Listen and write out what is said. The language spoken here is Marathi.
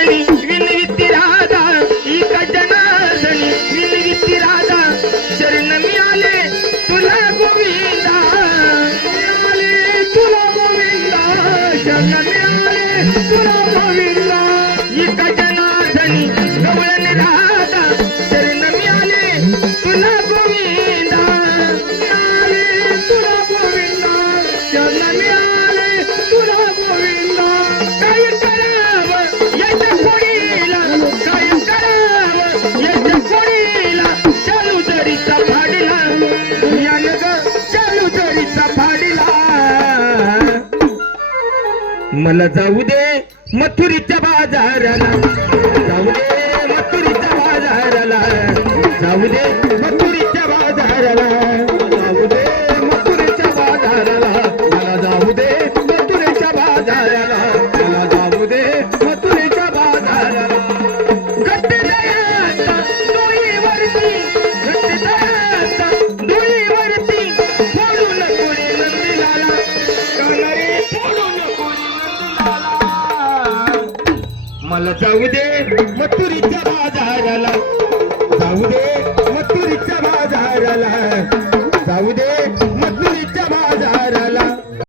जनार्दनी विनविती राधा इका जनार्दनी विनविती राधा. शरण मी आले तुला गोविंदा आले तुला गोविंदा. शरण मी आले तुला गोविंदा. चालू मला जाऊ दे मथुरीच्या बाजाराला. जाऊ दे मथुरीच्या बाजाराला. जाऊ दे मला जाऊ दे मथुरीच्या बाजाराला. जाऊ दे मथुरीच्या बाजाराला. जाऊ दे मथुरीच्या बाजाराला.